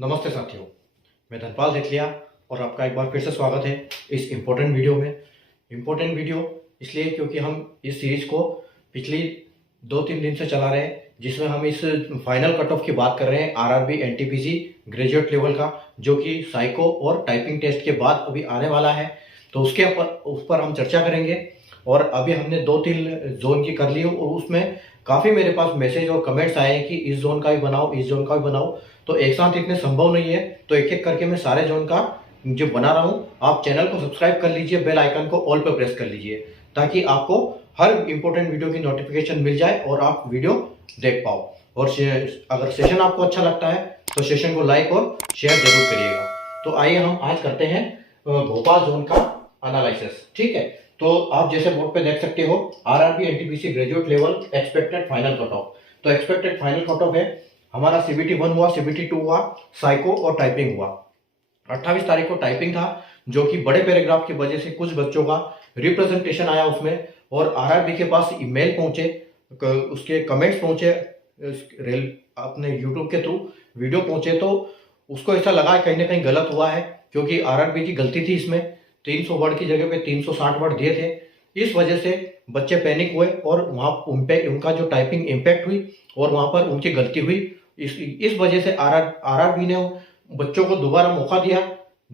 नमस्ते साथियों, मैं धनपाल देथलिया और आपका एक बार फिर से स्वागत है इस इम्पोर्टेंट वीडियो में। इम्पोर्टेंट वीडियो इसलिए क्योंकि हम इस सीरीज को पिछली 2-3 दिन से चला रहे हैं, जिसमें हम इस फाइनल कट ऑफ की बात कर रहे हैं आरआरबी एनटीपीसी ग्रेजुएट लेवल का, जो कि साइको और टाइपिंग टेस्ट के बाद अभी आने वाला है। तो उस पर हम चर्चा करेंगे। और अभी हमने 2-3 जोन की कर ली और उसमें काफ़ी मेरे पास मैसेज और कमेंट्स आए हैं कि इस जोन का भी बनाओ, इस जोन का भी बनाओ। तो एक साथ इतने संभव नहीं है, तो एक एक करके मैं सारे जोन का जो बना रहा हूँ। आप चैनल को सब्सक्राइब कर लीजिए, बेल आइकन को ऑल पे प्रेस कर लीजिए, ताकि आपको हर इंपॉर्टेंट वीडियो की नोटिफिकेशन मिल जाए और आप वीडियो देख पाओ। और अगर सेशन आपको अच्छा लगता है तो सेशन को लाइक और शेयर जरूर करिएगा। तो आइए हम आज करते हैं भोपाल जोन का एनालिसिस। ठीक है, तो आप जैसे बोर्ड पे देख सकते हो RRB NTPC graduate level expected final cut off. तो एक्सपेक्टेड फाइनल कट ऑफ है हमारा सीबीटी 1 हुआ, सीबीटी 2 हुआ, साइको और टाइपिंग हुआ। 28 तारीख को टाइपिंग था, जो कि बड़े पैराग्राफ की वजह से कुछ बच्चों का रिप्रेजेंटेशन आया उसमें, और आरआरबी के पास ईमेल पहुंचे, उसके कमेंट्स पहुंचे, अपने यूट्यूब के थ्रू वीडियो पहुंचे। तो उसको ऐसा लगा कहीं ना कहीं गलत हुआ है, क्योंकि आरआरबी की गलती थी इसमें। 300 वर्ड की जगह पे 360 वर्ड दिए थे। इस वजह से बच्चे पैनिक हुए और वहाँ उनका जो टाइपिंग इम्पैक्ट हुई और वहाँ पर उनकी गलती हुई। इस वजह से आरआरबी ने बच्चों को दोबारा मौका दिया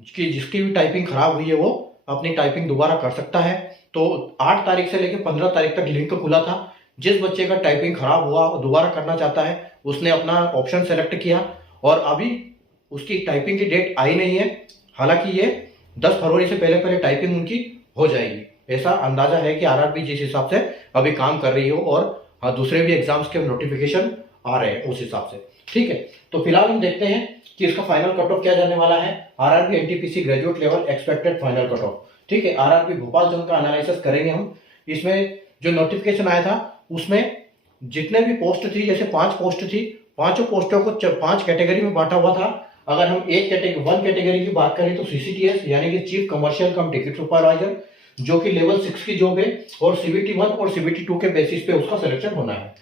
कि जिसकी भी टाइपिंग खराब हुई है वो अपनी टाइपिंग दोबारा कर सकता है। तो 8 तारीख से लेकर 15 तारीख तक लिंक खुला था। जिस बच्चे का टाइपिंग खराब हुआ और दोबारा करना चाहता है उसने अपना ऑप्शन सेलेक्ट किया, और अभी उसकी टाइपिंग की डेट आई नहीं है। हालांकि ये 10 फरवरी से पहले पहले टाइपिंग उनकी हो जाएगी, ऐसा अंदाजा है कि आरआरबी जिस हिसाब से अभी काम कर रही हो, और दूसरे भी एग्जाम्स के नोटिफिकेशन आ रहे हैं उस हिसाब से। ठीक है, तो फिलहाल हम देखते हैं कि इसका फाइनल कट ऑफ क्या जाने वाला है। RRB NTPC graduate level expected final cut off. ठीक है, आरआरबी भोपाल जोन का एनालिसिस करेंगे हम। इसमें जो नोटिफिकेशन आया था उसमें जितने भी पोस्ट थी, जैसे 5 पोस्ट थी, 5 पोस्टों को 5 कैटेगरी में बांटा हुआ था। अगर हम वन कैटेगरी की बात करें तो सीसीटीएस यानी कि चीफ कमर्शियल कम टिकट सुपरवाइजर, जो कि लेवल 6 की जॉब है, और सीबीटी 1 और सीबीटी 2 के बेसिस पे उसका सिलेक्शन होना है।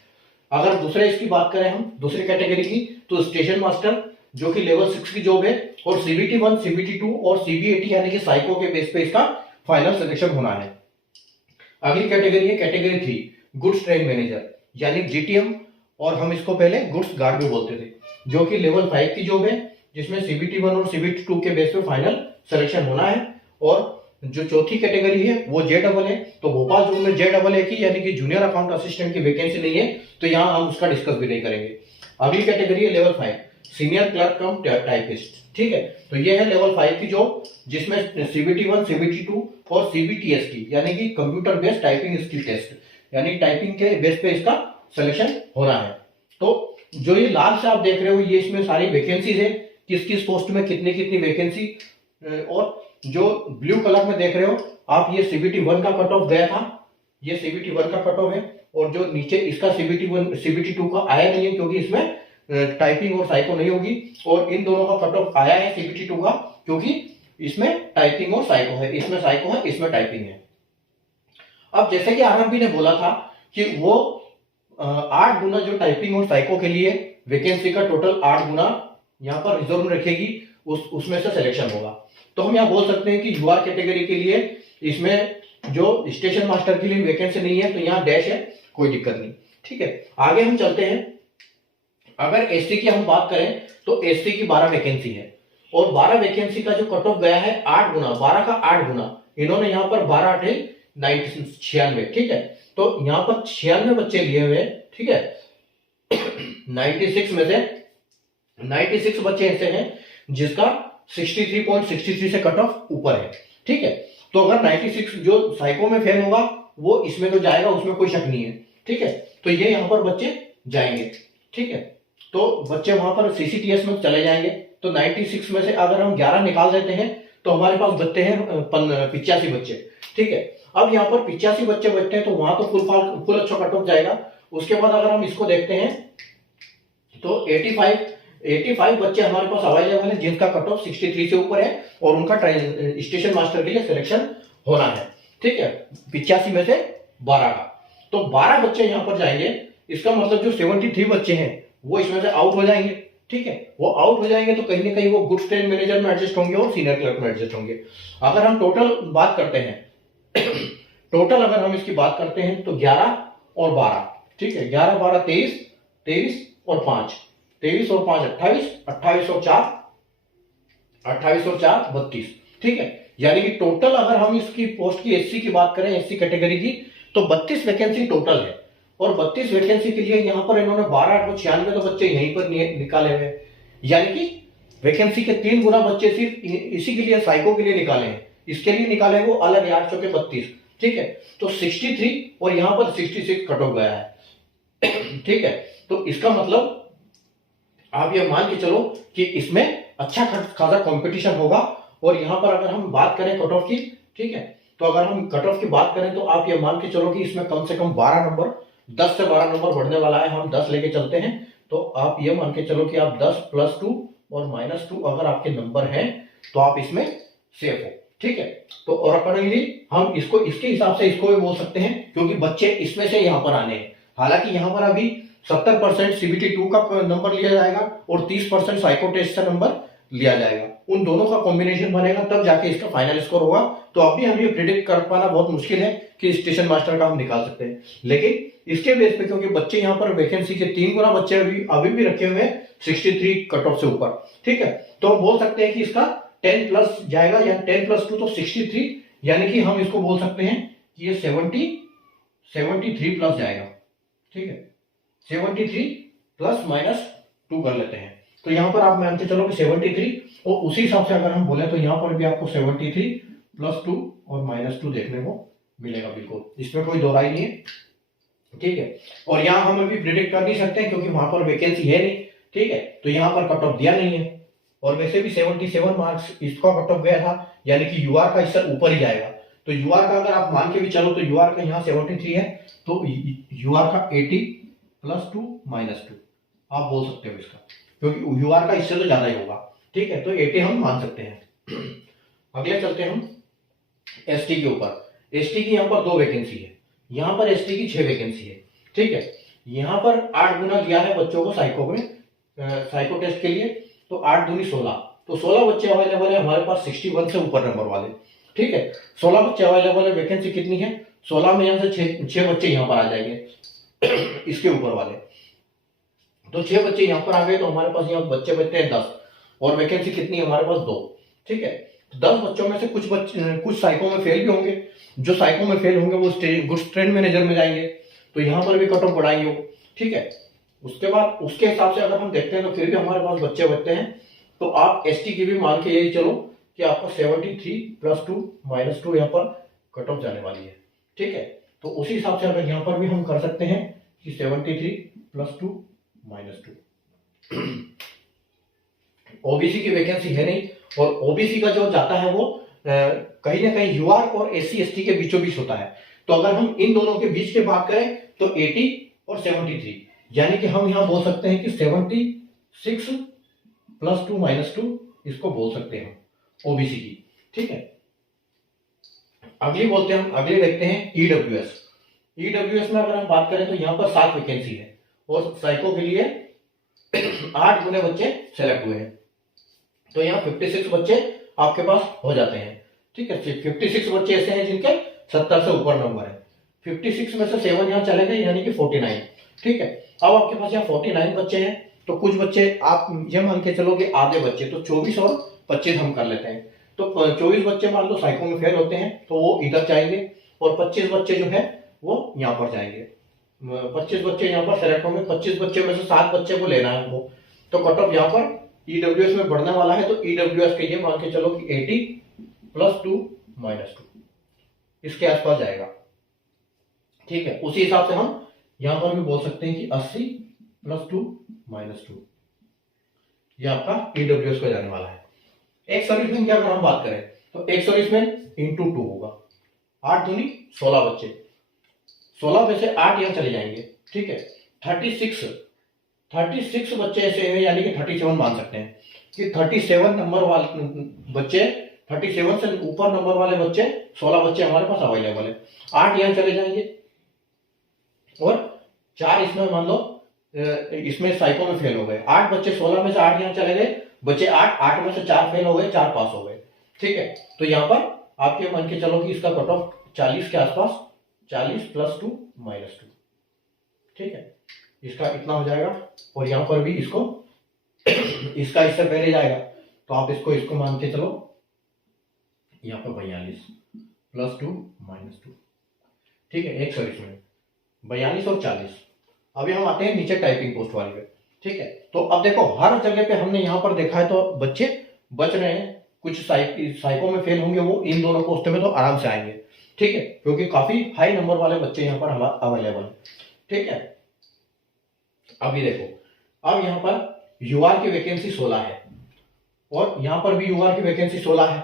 अगर दूसरे इसकी बात करें हम दूसरी कैटेगरी की, तो स्टेशन मास्टर, जो कि लेवल 6 की जॉब है, और सीबीटी 1, सीबीटी 2 और सीबीएटी यानी कि साइको के बेस पे इसका फाइनल सिलेक्शन होना है। अगली कैटेगरी है कैटेगरी 3 गुड्स ट्रेन मैनेजर यानी जीटीएम, और हम इसको पहले गुड्स गार्ड भी बोलते थे, जो कि लेवल 5 की जॉब है, जिसमें सीबीटी 1 और सीबीटी 2 के बेस पे फाइनल सिलेक्शन होना है। और जो चौथी कैटेगरी है वो जेडबल है। तो भोपाल जोन में जेडबल है की यानी कि जूनियर अकाउंट असिस्टेंट की वैकेंसी नहीं है, तो यहाँ हम उसका डिस्कस भी नहीं करेंगे। अगली कैटेगरी है लेवल 5 सीनियर क्लर्क कम टाइपिस्ट। ठीक है, तो ये है लेवल 5 की जॉब, जिसमें सीबीटी 1, सीबीटी 2 और सीबीटीएसटी यानी कि computer based typing skill test, यानी टाइपिंग के बेस पे इसका सिलेक्शन होना है। तो जो ये लाल से आप देख रहे हो ये इसमें सारी वैकेंसीज है, किस किस पोस्ट में कितनी कितनी वैकेंसी। और जो ब्लू कलर में देख रहे हो आप, ये सीबीटी 1 का कट ऑफ गया था, ये सीबीटी 1 का कट ऑफ है। और जो नीचे इसका सीबीटी 1 सीबीटी 2 का आया नहीं है, क्योंकि इसमें टाइपिंग और साइको नहीं होगी। और इन दोनों का कट ऑफ आया है सीबीटी 2 का, क्योंकि इसमें टाइपिंग और साइको है, इसमें साइको है, इसमें टाइपिंग है। अब जैसे कि आरआरबी ने बोला था कि वो 8 गुना जो टाइपिंग और साइको के लिए वैकेंसी का टोटल 8 गुना यहाँ पर रिजर्व रखेगी, उसमें से सिलेक्शन होगा। तो हम यहाँ बोल सकते हैं कि यूआर कैटेगरी के लिए इसमें जो स्टेशन मास्टर के लिए वैकेंसी नहीं है, तो यहाँ डैश है, कोई दिक्कत नहीं। ठीक है, आगे हम चलते हैं। अगर एससी की हम बात करें तो एससी की 12 वैकेंसी है, और 12 वैकेंसी का जो कट ऑफ गया है 8 गुना, 12 का 8 गुना, इन्होंने यहाँ पर 12 8 96। ठीक है, तो यहाँ पर 96 बच्चे लिए हुए हैं। ठीक है, 96 में से 96 बच्चे ऐसे हैं जिसका 63.63 से कट ऑफ ऊपर है। ठीक है, तो अगर 96 जो साइको में फेल होगा वो इसमें तो जाएगा, उसमें कोई शक नहीं है। ठीक है, तो ये यहाँ पर बच्चे जाएंगे। ठीक है, तो बच्चे वहां पर सीसीटीएस में चले जाएंगे। तो 96 में से अगर हम 11 निकाल देते हैं तो हमारे पास बचते हैं 85 बच्चे। ठीक है, अब यहाँ पर 85 बच्चे बचते हैं, तो वहां तो फुल अच्छा कट ऑफ जाएगा। उसके बाद अगर हम इसको देखते हैं तो 85 बच्चे हमारे पास अवेलेबल है, जिनका कट ऑफ 63 से ऊपर है, और उनका स्टेशन मास्टर के लिए सिलेक्शन होना है। ठीक है, 85 में से 12 का, तो 12 बच्चे यहाँ पर जाएंगे। इसका मतलब जो 73 बच्चे हैं वो इसमें से आउट हो जाएंगे। ठीक है, वो आउट हो जाएंगे तो कहीं ना कहीं वो गुड्स ट्रेन मैनेजर में एडजस्ट होंगे और सीनियर क्लर्क में एडजस्ट होंगे। अगर हम टोटल बात करते हैं टोटल अगर हम इसकी बात करते हैं तो 11 और 12, ठीक है, 11 12 23, 23 और 5, 23 और 5 28, 28 और 4 32, ठीक है। यानी कि टोटल अगर हम इसकी पोस्ट की एससी की बात करें, एससी कैटेगरी की, तो 32 वैकेंसी टोटल है। और 32 वैकेंसी के लिए यहाँ पर इन्होंने 12,896 तो बच्चे यहीं पर निकाले हुए, यानी कि वैकेंसी के 3 गुना बच्चे सिर्फ इसी के लिए, साइको के लिए निकाले हैं, इसके लिए निकाले हैं वो अलग 800 के 32, ठीक है। तो 63 और यहाँ पर 66 कट ऑफ गया है, ठीक है। तो इसका मतलब आप ये मान के चलो कि इसमें अच्छा खासा कंपटीशन होगा। और यहां पर अगर हम बात करें कट ऑफ की, ठीक है, तो अगर हम कट ऑफ की बात करें तो आप ये मान के चलो कि इसमें कम से कम 12 नंबर, 10 से 12 नंबर बढ़ने वाला है। हम 10 लेके चलते हैं तो आप ये मान के चलो कि आप 10 +2 और -2 अगर आपके नंबर हैं तो आप इसमें सेफ हो, ठीक है। तो और अकॉर्डिंगली हम इसको इसके हिसाब से इसको भी बोल सकते हैं, क्योंकि बच्चे इसमें से यहाँ पर आने हैं। हालांकि यहाँ पर अभी 70% CBT 2 का नंबर लिया जाएगा और 30% साइको टेस्ट का नंबर लिया जाएगा। उन दोनों का कॉम्बिनेशन बनेगा तब जाके इसका फाइनल स्कोर होगा। तो अभी हम ये प्रिडिक्ट कर पाना बहुत मुश्किल है कि स्टेशन मास्टर का हम निकाल सकते हैं, लेकिन इसके बेस पे क्योंकि बच्चे यहाँ पर वैकेंसी के 3 गुना बच्चे अभी भी रखे हुए हैं 63 कट ऑफ से ऊपर, ठीक है। तो हम बोल सकते हैं कि इसका 10 प्लस जाएगा, या 10 + 2 तो 63, यानी कि हम इसको बोल सकते हैं कि ये 73 प्लस जाएगा, ठीक है। 73 ±2 कर लेते हैं, तो यहां पर आप मान के चलो कि 73, और उसी हिसाब से अगर हम बोले तो यहां पर भी आपको 73 + 2 और -2 देखने को मिलेगा, बिल्कुल इसमें कोई दो राय नहीं है, ठीक है। और यहां हम अभी प्रिडिक्ट कर नहीं सकते क्योंकि वहां पर वैकेंसी है नहीं, ठीक है, तो यहां पर कट ऑफ दिया नहीं है। और वैसे भी 77 मार्क्स इसका कट ऑफ गया था, यानी कि यूआर का इससे ऊपर ही जाएगा। तो यूआर का अगर आप मान के भी चलो तो यूआर का यहाँ 73 है, तो यूआर का 80 + 2 -2 आप बोल सकते हो इसका, क्योंकि यूआर का इससे तो ज्यादा ही होगा, ठीक है। तो 80 हम मान सकते हैं। अगले चलते हैं हम एसटी के ऊपर। एसटी की यहाँ पर 2 वैकेंसी है, यहाँ पर एसटी की 6 वैकेंसी है, ठीक है। यहाँ पर 8 गुना दिया है बच्चों को साइको में, साइको टेस्ट के लिए, तो 8 दूनी 16, तो 16 बच्चे अवेलेबल है हमारे पास 61 से ऊपर नंबर वाले, ठीक है। 16 बच्चे अवेलेबल है। वैकेंसी कितनी है? 16 में यहाँ से 6 बच्चे यहाँ पर आ जाएंगे इसके ऊपर वाले, तो 6 बच्चे यहाँ पर आ गए, तो हमारे पास यहाँ बच्चे बचते हैं 10, और वैकेंसी कितनी है हमारे पास 2, ठीक है। 10 बच्चों में से कुछ बच्चे कुछ साइको में फेल भी होंगे, जो साइको में फेल होंगे वो गुड्स ट्रेन मैनेजर में जाएंगे, तो यहाँ पर भी कट ऑफ बढ़ाएंगे वो, ठीक है। उसके बाद उसके हिसाब से अगर हम देखते हैं तो फिर भी हमारे पास बच्चे बचते हैं, तो आप एसटी की भी मान के यही चलो कि आपका 73 + 2 -2 यहाँ पर कट ऑफ जाने वाली है, ठीक है। तो उसी हिसाब से अगर यहाँ पर भी हम कर सकते हैं कि 73 + 2 -2। ओबीसी की वैकेंसी है नहीं, और ओबीसी का जो जाता है वो कहीं ना कहीं यूआर और एससी एसटी के बीचों बीच होता है। तो अगर हम इन दोनों के बीच की बात करें तो 80 और 73, यानी कि हम यहां बोल सकते हैं कि 76 + 2 -2 इसको बोल सकते हैं ओबीसी की, ठीक है। अगली बोलते हैं हम, अगले देखते हैं ईडब्ल्यूएस। ईडब्ल्यूएस में अगर हम बात करें तो यहाँ पर 7 वैकेंसी है, और साइको के लिए 8 गुने बच्चे सेलेक्ट हुए हैं, तो यहाँ 56 बच्चे आपके पास हो जाते हैं, ठीक है। 56 बच्चे ऐसे हैं जिनके 70 से ऊपर नंबर है, 56 में से 7 यहाँ चले गए, यानी कि 49, ठीक है। अब आपके पास यहाँ 49 बच्चे हैं, तो कुछ बच्चे आप ये मान के चलो कि आधे बच्चे, तो 24 और 25 हम कर लेते हैं, तो 24 बच्चे मान लो साइको में फेल होते हैं तो वो इधर जाएंगे, और 25 बच्चे जो है वो यहाँ पर जाएंगे, 25 बच्चे यहाँ पर सेलेक्ट होंगे। 25 बच्चे में से 7 बच्चे को लेना है हमको, तो कट ऑफ यहाँ पर ईडब्ल्यूएस में बढ़ने वाला है, तो ईडब्ल्यूएस के ये मान के चलो कि 80 + 2 -2 इसके आसपास जाएगा, ठीक है। उसी हिसाब से हम यहां पर भी बोल सकते हैं कि 80 + 2 -2 ये आपका ईडब्ल्यूएस को जाने वाला है। एक सर्विसमैन की अगर हम बात करें तो एक सर्विसमैन × 2 होगा, 8 दूनी 16 बच्चे, 16 में से 8 यहाँ चले जाएंगे, ठीक है। 36 बच्चे ऐसे हैं, यानी कि 37 मान सकते हैं कि 37 नंबर वाले बच्चे, 37 से ऊपर नंबर वाले बच्चे 16 बच्चे हमारे पास अवेलेबल है। 8 यहाँ चले जाएंगे और 4 इसमें मान लो इसमें साइको में फेल हो गए, 8 बच्चे, 16 में से 8 यहाँ चले गए, बचे 8, 8 में से 4 फेल हो गए, 4 पास हो गए। ठीक है, तो यहाँ पर आप ये मान के चलो कि इसका कट ऑफ 40 के आसपास, 40 + 2 - 2। ठीक है, इसका इतना हो जाएगा। और यहाँ पर भी इसको इसका इससे पहले जाएगा, तो आप इसको मान के चलो यहाँ पर 42 + 2 - 2। ठीक है, एक सर्विस में 42 और 40। अभी हम आते हैं नीचे टाइपिंग पोस्ट वाले पे। ठीक है, तो अब देखो हर जगह पे हमने यहाँ पर देखा है तो बच्चे बच रहे हैं, कुछ साइको में फेल होंगे, वो इन दोनों पोस्टों में तो आराम से आएंगे। ठीक है, क्योंकि काफी हाई नंबर वाले बच्चे यहाँ पर हमारे अवेलेबल है। ठीक है, अभी देखो, अब यहाँ पर यूआर की वैकेंसी 16 है और यहाँ पर भी यूआर की वैकेंसी 16 है।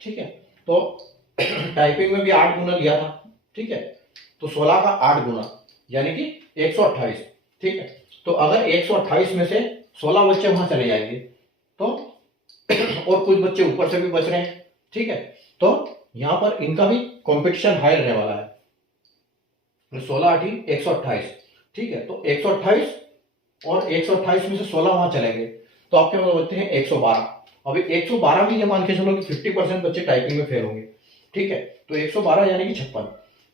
ठीक है, तो टाइपिंग में भी 8 गुना लिया था। ठीक है, तो 16 का 8 गुना यानी कि 128। ठीक है, तो अगर 128 में से 16 बच्चे वहां चले जाएंगे तो और कुछ बच्चे ऊपर से भी बच रहे हैं। ठीक है, तो यहां पर इनका भी कंपटीशन हाई रहने वाला है। 16 8 128। ठीक है, तो 128 और 128 में से 16 वहां चलेंगे तो आपके पास बचते हैं 112। अभी 112 में ये मान के चलो कि 50% बच्चे टाइपिंग में फेल होंगे। ठीक है, तो 112 यानी कि 56,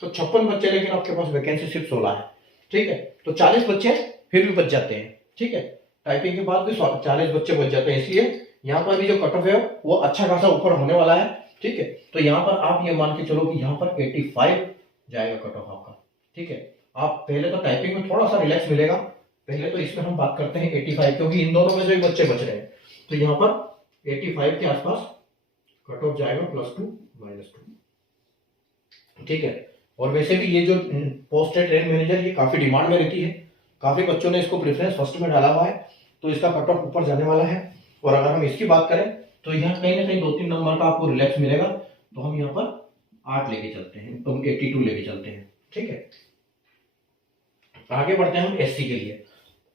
तो 56 बच्चे, लेकिन आपके पास वैकेंसी सिर्फ 16 है। ठीक है, तो 40 बच्चे फिर भी बच जाते हैं। ठीक है, टाइपिंग के बाद भी 40 बच्चे बच जाते हैं, इसलिए यहाँ पर भी जो कट ऑफ है वो अच्छा खासा ऊपर होने वाला है। ठीक है, तो यहाँ पर आप ये मान के चलो कि यहाँ पर 85 जाएगा कट ऑफ आपका। ठीक है, आप पहले तो टाइपिंग में थोड़ा सा रिलैक्स मिलेगा, पहले तो इसमें हम बात करते हैं 85, क्योंकि इन दोनों में से बच्चे बच रहे हैं, तो यहाँ पर 85 के आसपास कट ऑफ जाएगा +2 - 2। ठीक है, और वैसे भी ये जो पोस्ट है ट्रेन मैनेजर, ये काफी डिमांड में रहती है, काफी बच्चों ने इसको प्रेफरेंस फर्स्ट में डाला हुआ है, तो इसका कट ऑफ ऊपर जाने वाला है। और अगर हम इसकी बात करें तो यहाँ कहीं ना कहीं 2-3 नंबर का आपको रिलैक्स मिलेगा, तो हम यहाँ पर 8 लेके चलते हैं, तो हम 82 लेके चलते हैं। ठीक है, आगे बढ़ते हैं हम एससी के लिए।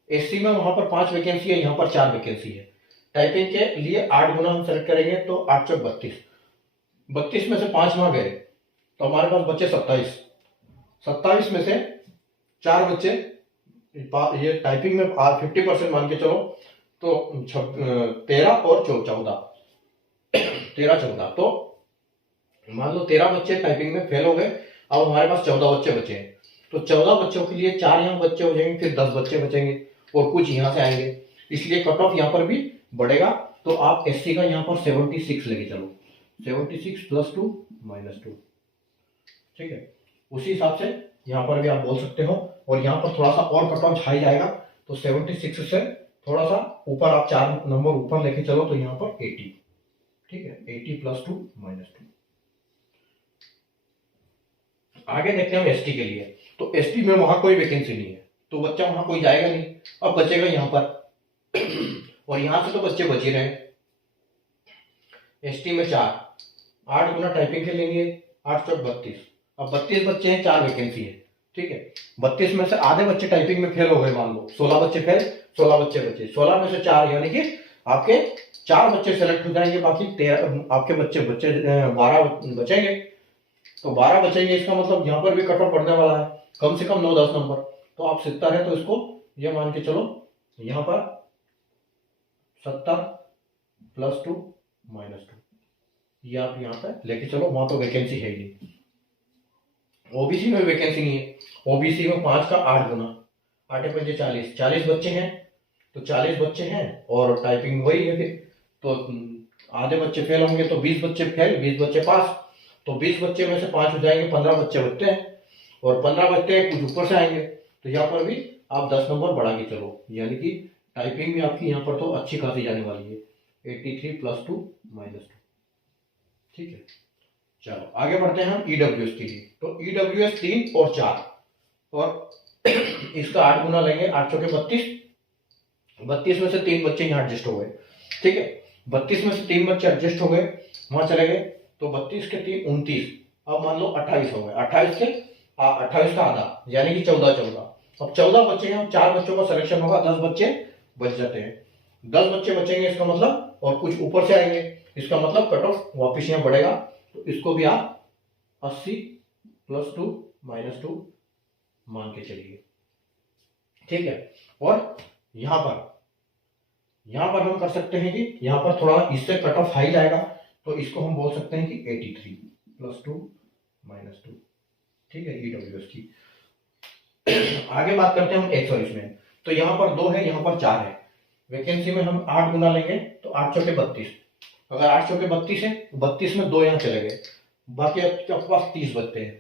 एससी में वहां पर 5 वैकेंसी है, यहाँ पर 4 वैकेंसी है। टाइपिंग के लिए 8 गुना हम सेलेक्ट करेंगे तो 8 चौक 32, 32 में से 5 वहां गए तो हमारे पास बचे 27। 27 में से 4 बच्चे, ये टाइपिंग में 50% मान के चलो तो 13 और 14, 13 14, तो मान लो 13 बच्चे टाइपिंग में फेल हो गए, अब हमारे पास 14 बच्चे बचे हैं, तो 14 बच्चों के लिए 4 यहाँ बच्चे हो जाएंगे, फिर 10 बच्चे बचेंगे और कुछ यहाँ से आएंगे, इसलिए कट ऑफ यहाँ पर भी बढ़ेगा। तो आप एससी का यहाँ पर 76 लेके चलो, 76 + 2 - 2। ठीक है, उसी हिसाब से यहाँ पर भी आप बोल सकते हो, और यहाँ पर थोड़ा सा और कट ऑफ हाई जाएगा, तो 76 से थोड़ा सा ऊपर आप 4 नंबर ऊपर लेके चलो, तो यहाँ पर 80। ठीक है, 80 + 2 - 2। आगे देखते हैं हम एसटी के लिए, तो एसटी में वहां कोई वैकेंसी नहीं है, तो बच्चा वहां कोई जाएगा नहीं, अब बचेगा यहाँ पर और यहाँ से तो बच्चे बच ही रहे हैं। एसटी में 8 गुना टाइपिंग के लेंगे, 8 चौक 32, अब 32 बच्चे हैं, 4 वैकेंसी है। ठीक है, 32 में से आधे बच्चे टाइपिंग में फेल हो गए, मान लो 16 बच्चे फेल, 16 बच्चे बचे, 16 में से 4 यानी कि आपके 4 बच्चे सेलेक्ट हो जाएंगे, बाकी 13 आपके बच्चे 12 बचेंगे, तो 12 बचेंगे, इसका मतलब यहाँ पर भी कट ऑफ बढ़ने वाला है, कम से कम 9-10 नंबर, तो आप 70 है तो इसको ये मान के चलो यहाँ पर 70 + 2 - 2, ये आप यहाँ पे लेके चलो, वहां तो वैकेंसी है ही नहीं। ओबीसी में वैकेंसी नहीं है, ओबीसी में 5 का 8 गुना, 8 × 5 = 40 बच्चे हैं, तो 40 बच्चे हैं और टाइपिंग वही है, फिर तो आधे बच्चे फेल होंगे, तो 20 बच्चे फेल, 20 बच्चे पास, तो 20 बच्चे में से 5 हो जाएंगे, 15 बच्चे बचते हैं, और 15 बच्चे कुछ ऊपर से आएंगे, तो यहाँ पर भी आप 10 नंबर बढ़ा के चलो, यानी कि टाइपिंग में आपकी यहाँ पर तो अच्छी खासी जाने वाली है, 83 + 2 - 2। ठीक है, चलो आगे बढ़ते हैं हम ईडब्ल्यूएस के लिए, तो ईडब्ल्यूएस 3 और 4, और इसका 8 गुना लेंगे, 8 चौके 32, 32 में से 3 बच्चे यहाँ एडजस्ट हो गए। ठीक है, 32 में से 3 बच्चे एडजस्ट हो गए, वहां चले गए, तो 32 के 3 29, अब मान लो 28 हो गए, 28 का आधा यानी कि 14, अब 14 बच्चे हैं, 4 बच्चों का सिलेक्शन होगा, 10 बच्चे बच जाते हैं, 10 बच्चे बचेंगे, इसका मतलब, और कुछ ऊपर से आएंगे, इसका मतलब कट ऑफ वापिस यहाँ बढ़ेगा, तो इसको भी आप 80 + 2 - 2 मान के चलिए। ठीक है। और यहाँ पर हम कर सकते हैं कि यहाँ पर थोड़ा इससे कट ऑफ हाई जाएगा, तो इसको हम बोल सकते हैं कि 83 + 2 - 2, ठीक है, EWS की। आगे बात करते हैं हम एक्स और इसमें। तो यहाँ पर 2 है, यहाँ पर 4 है। वैकेंसी में हम 8 गुना लेंगे तो 8 चौके 32। अगर 8 चौके 32 है, 32 में 2 यहाँ चले गए, बाकी आपके पास 30 बचते हैं।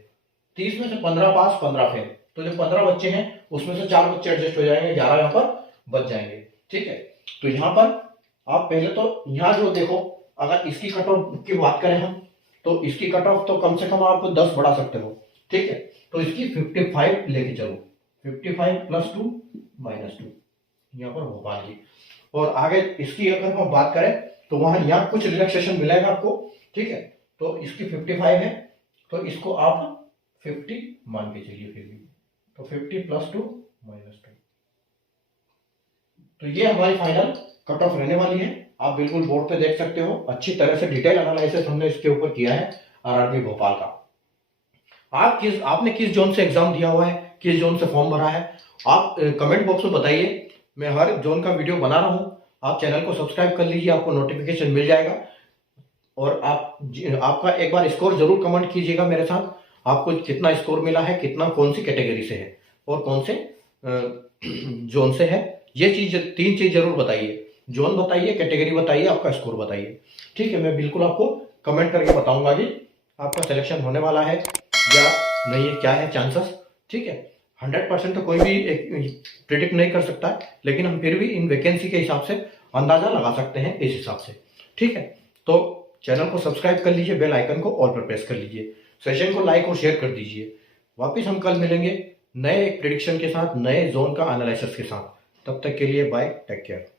30 में से 15 पास, 15 फेल, तो जो 15 बच्चे हैं उसमें से 4 बच्चे एडजस्ट हो जाएंगे, 11 यहाँ पर बच जाएंगे, ठीक है। तो यहाँ पर आप पहले तो यहाँ जो देखो, अगर इसकी कट ऑफ की बात करें हम, तो इसकी कट ऑफ तो कम से कम आप 10 बढ़ा सकते हो, ठीक है। तो इसकी 55 लेके चलो, 55 + 2 - 2, यहाँ पर भोपाल की। और आगे इसकी अगर हम बात करें तो वहां यहाँ कुछ रिलैक्सेशन मिलेगा आपको, ठीक है। तो इसकी 55 है, तो इसको आप 50 मान के चलिए फिर भी, तो 50 + 2 - 2। तो ये हमारी फाइनल कट ऑफ रहने वाली है। आप बिल्कुल बोर्ड पे देख सकते हो, अच्छी तरह से डिटेल एनालिसिस हमने इसके ऊपर किया है आरआरबी भोपाल का। आपने किस जोन से एग्जाम दिया हुआ है, किस जोन से फॉर्म भरा है, आप कमेंट बॉक्स में बताइए। मैं हर जोन का वीडियो बना रहा हूँ, आप चैनल को सब्सक्राइब कर लीजिए, आपको नोटिफिकेशन मिल जाएगा। और आपका एक बार स्कोर जरूर कमेंट कीजिएगा मेरे साथ, आपको कितना स्कोर मिला है, कितना कौन सी कैटेगरी से है और कौन से जोन से है। ये चीज 3 चीज जरूर बताइए, जोन बताइए, कैटेगरी बताइए, आपका स्कोर बताइए, ठीक है। मैं बिल्कुल आपको कमेंट करके बताऊंगा कि आपका सिलेक्शन होने वाला है या नहीं है, क्या है चांसेस, ठीक है। 100% तो कोई भी प्रिडिक्ट नहीं कर सकता, लेकिन हम फिर भी इन वैकेंसी के हिसाब से अंदाजा लगा सकते हैं इस हिसाब से, ठीक है। तो चैनल को सब्सक्राइब कर लीजिए, बेल आइकन को ऑल पर प्रेस कर लीजिए, सेशन को लाइक और शेयर कर दीजिए। वापिस हम कल मिलेंगे नए प्रिडिक्शन के साथ, नए जोन का एनालिसिस के साथ। तब तक के लिए बाय, टेक केयर।